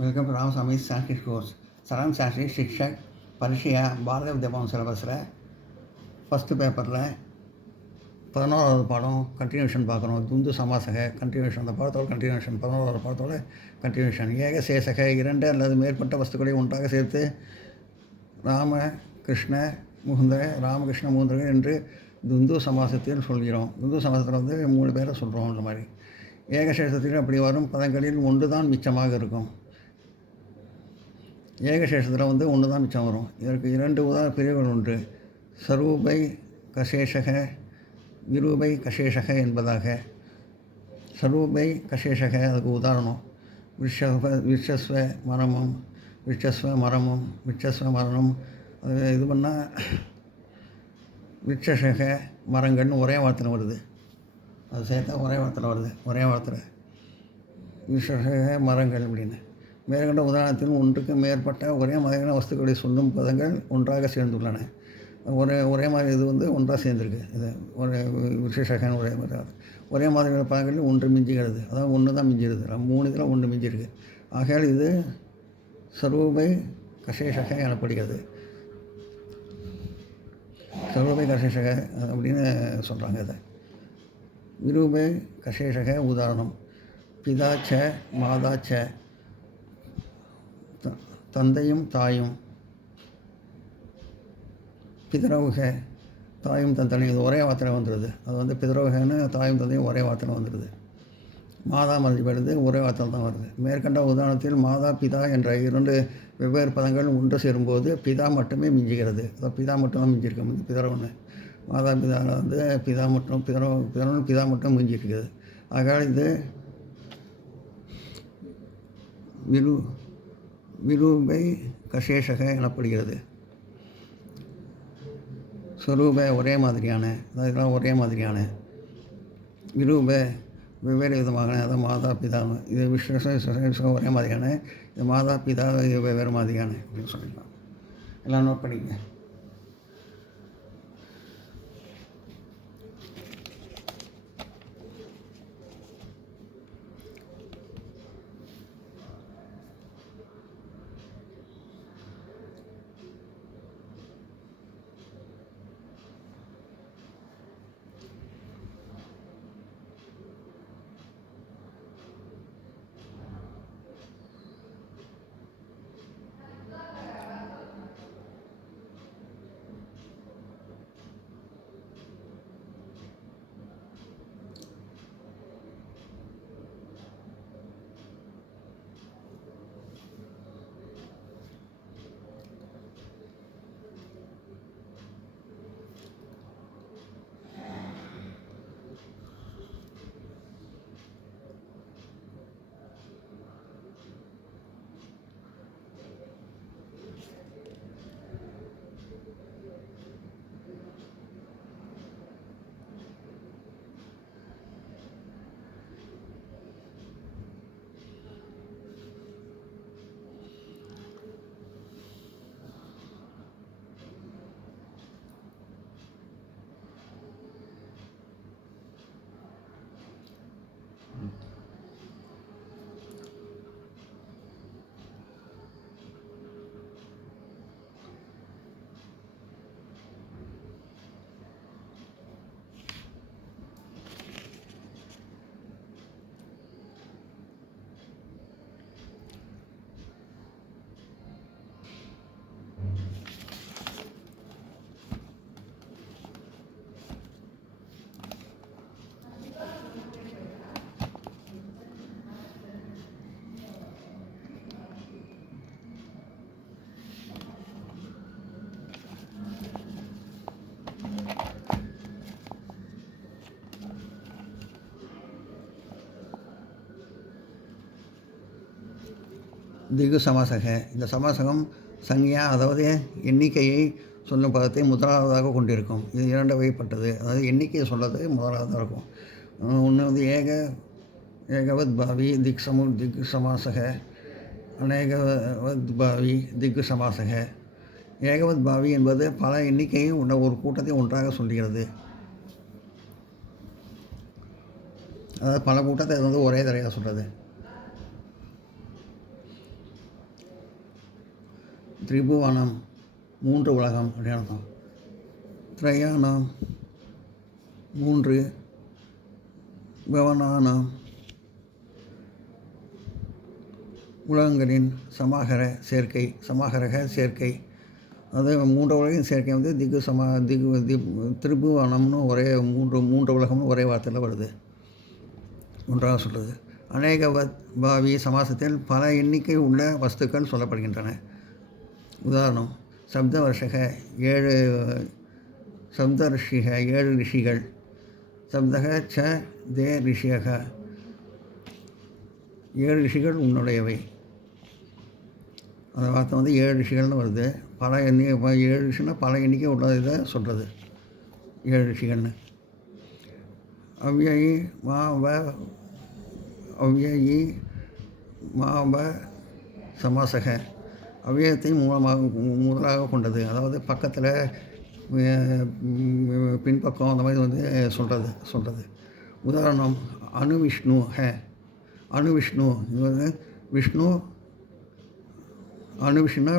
Welcome to Ramasamy Sanskrit course. சரண் சான்ஸ்கிரிட் சிக்ஷக் பரீட்சையா பாரத வித்யாபவன் சிலபஸில் ஃபஸ்ட்டு பேப்பரில் 11வது பாடம் கண்டினியூஷன் பார்க்குறோம். துந்து சமாசக கண்டினியூஷன், அந்த பாடத்தோட கண்டினியூஷன், 11வது பாடத்தோட கண்டினியூஷன். ஏக சேசக, 2 அல்லது மேற்பட்ட வஸ்துக்களை ஒன்றாக சேர்த்து ராம கிருஷ்ண முகுந்த, ராமகிருஷ்ண முகுந்தர்கள் என்று துந்து சமாசத்தில் சொல்கிறோம். துந்து சமாசத்தில் 3 பேரை சொல்கிறோம். இந்த மாதிரி ஏகசேஷத்தில் அப்படி வரும் பதங்களில் ஒன்று தான் மிச்சமாக இருக்கும். ஏகசேஷத்தில் ஒன்று தான் மிச்சம் வரும். இதற்கு 2 உதாரண பிரிவுகள் உண்டு. சரூபை கசேஷக, விரூபை கசேஷக என்பதாக. சரூபை கசேஷக அதுக்கு உதாரணம் விச்சஸ்வ மரமும், விச்சஸ்வ மரமும், விச்சஸ்வ மரணம். அது இது பண்ணால் விச்சசக மரங்கள்னு ஒரே வார்த்தையில் வருது. அது சேர்த்தா ஒரே வார்த்தையில் வருது. ஒரே வார்த்தையில் விச்சசக மரங்கள் அப்படின்னு. மேற்கண்ட உதாரணத்தில் ஒன்றுக்கு மேற்பட்ட ஒரே மாதிரியான வஸ்துக்களை சொல்லும் பதங்கள் ஒன்றாக சேர்ந்துள்ளன. ஒரே மாதிரி இது ஒன்றாக சேர்ந்துருக்கு. இது விசேஷகன் ஒரே மாதிரியான பதங்களில் ஒன்று மிஞ்சுகிறது. அதாவது ஒன்று தான் மிஞ்சிருது. 3 இதில் 1 மிஞ்சிருக்கு. ஆகையால் இது சரூபை கசேஷக எனப்படுகிறது. சரூபை கசேஷக அப்படின்னு சொல்கிறாங்க. இதை விரூபை கசேஷக உதாரணம் பிதாச்ச மாதாச்ச, தந்தையும் தாயும். பிதரவுக தாயும் தந்தையும், இது ஒரே வார்த்தையில் வந்துடுது. அது பிதரவுகன்னு தாயும் தந்தையும் ஒரே வார்த்தையில் வந்துடுது. மாதா மதிப்பெடுது ஒரே வார்த்தையில் தான் வருது. மேற்கண்ட உதாரணத்தில் மாதா பிதா என்ற 2 வெவ்வேறு பதங்கள் ஒன்று சேரும்போது பிதா மட்டுமே மிஞ்சுகிறது. அதாவது பிதா மட்டும் தான் மிஞ்சிருக்கு. பிதரவுன்னு மாதா பிதாவில் பிதா மட்டும் பிதரவன் பிதா மட்டும் மிஞ்சிருக்குது. ஆக இது விரூபை கசேஷக எனப்படுகிறது. ஸ்வரூப ஒரே மாதிரியான, அதெல்லாம் ஒரே மாதிரியான. விரூப வெவ்வேறு விதமான, அதான் மாதா பிதா. இது விஸ்வ ஒரே மாதிரியான, இது மாதா பிதா இது வெவ்வேறு மாதிரியான அப்படின்னு சொல்லிடலாம். எல்லாம் நோட் பண்ணிங்க. திகு சமாசக. இந்த சமாசகம் சங்யா, அதாவது எண்ணிக்கையை சொல்லும் பதத்தை முதலாவதாக கொண்டிருக்கும். இது 2 வகைப்பட்டது. அதாவது எண்ணிக்கையை சொல்கிறது முதலாவதாக இருக்கும். ஒன்று ஏகவத் பாவி திக் சமாசக, அநேகவத் பாவி திக்கு சமாசக. ஏகவத் பாவி என்பது பல எண்ணிக்கையும் ஒரு கூட்டத்தை ஒன்றாக சொல்கிறது. அதாவது பல கூட்டத்தை ஒரே தரையாக சொல்கிறது. திரிபுவனம் 3 உலகம் அப்படின்னு அர்த்தம். திரையானாம் 3, பவனானாம் உலகங்களின் சமாகரக சேர்க்கை. அது 3 உலகின் சேர்க்கை வந்து திரிபுவனம்னு ஒரே 3 உலகம்னு ஒரே வார்த்தையில் வருது, ஒன்றாக சொல்கிறது. அநேகவத் பாவி சமாசத்தில் பல எண்ணிக்கை உள்ள வஸ்துக்கள் சொல்லப்படுகின்றன. உதாரணம், சப்தவர்ஷக 7 சப்தர்ஷிக 7 ரிஷிகள், சப்தக ச தே ரிஷியக 7 ரிஷிகள் உன்னுடையவை. அந்த வார்த்தை வந்து 7 ரிஷிகள்னு வருது. பல எண்ணிக்கை 7 ரிஷின்னா பல எண்ணிக்கை உள்ள இதை சொல்கிறது 7 ரிஷிகள்னு. அவ்யயி மாவ சமாசக அவ்யயத்தை முதலாக கொண்டது. அதாவது பக்கத்தில் பின்பக்கம் அந்த மாதிரி வந்து சொல்கிறது. உதாரணம், அணுவிஷ்ணு அணுவிஷ்ணு இது வந்து விஷ்ணு. அணுவிஷ்ணுனா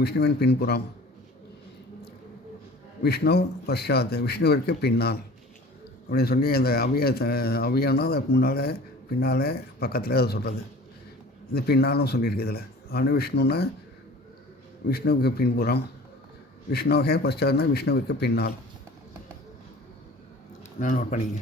விஷ்ணுவின் பின்புறம், விஷ்ணு பஷாத் விஷ்ணுவிற்கு பின்னால் அப்படின்னு சொல்லி அந்த அவ்யயம்னா அதை பின்னால் பக்கத்தில் அதை சொல்கிறது. இது பின்னாலும் சொல்லியிருக்கு இதில். அணுவிஷ்ணுன்னா விஷ்ணுவுக்கு பின்புறம், விஷ்ணுகே பஷாத்னா விஷ்ணுவுக்கு பின்னால். நான் நோட் பண்ணிங்க.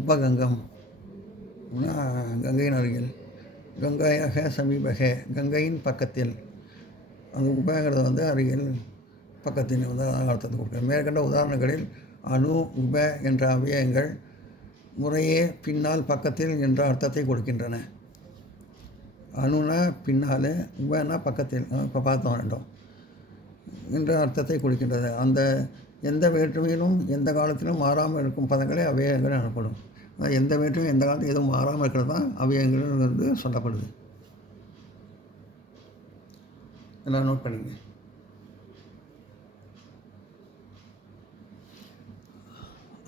உபகங்கம் கங்கையின் அருகில், கங்காயாக சமீபக கங்கையின் பக்கத்தில். அந்த உபங்கிறது வந்து அருகில், பக்கத்தில் வந்து அர்த்தத்தை கொடுக்குறது. மேற்கண்ட உதாரணங்களில் அணு உப என்ற அவ்யயங்கள் முறையே பின்னால் பக்கத்தில் என்ற அர்த்தத்தை கொடுக்கின்றன. அணுனா பின்னால், உபனா பக்கத்தில், இப்போ பார்த்தோம் ரெண்டும் என்ற அர்த்தத்தை கொடுக்கின்றது. அந்த எந்த வேற்றுமையிலும் எந்த காலத்திலும் மாறாமல் இருக்கும் பதங்களே அவ்யயங்கள் எனப்படும். எந்த வேற்றுமையும் எந்த காலத்தில் எதுவும் மாறாமல் இருக்கிறது தான் அவ்யயங்கள் வந்து சொல்லப்படுது. எல்லாம் நோட் பண்ணிங்க.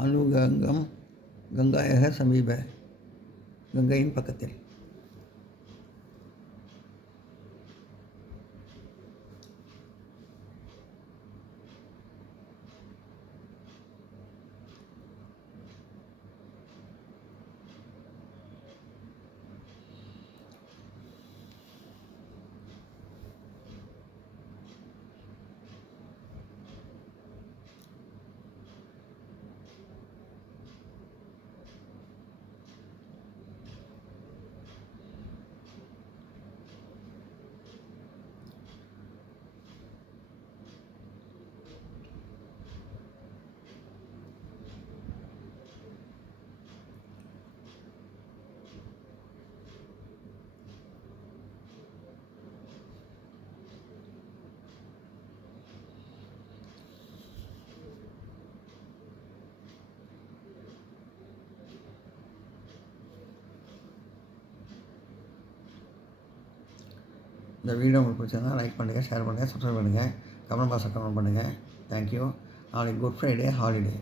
அனுகங்கம் கங்காயக சமீப கங்கையின் பக்கத்தில். இந்த வீடியோ உங்களுக்கு பிடிச்சிருந்தா லைக் பண்ணுங்கள், ஷேர் பண்ணுங்கள், சப்ஸ்கிரைப் பண்ணுங்கள், கமெண்ட் பாக்ஸில் கமெண்ட் பண்ணுங்கள். தேங்க்யூ. நாளைக்கு குட் ஃப்ரைடே ஹாலிடே.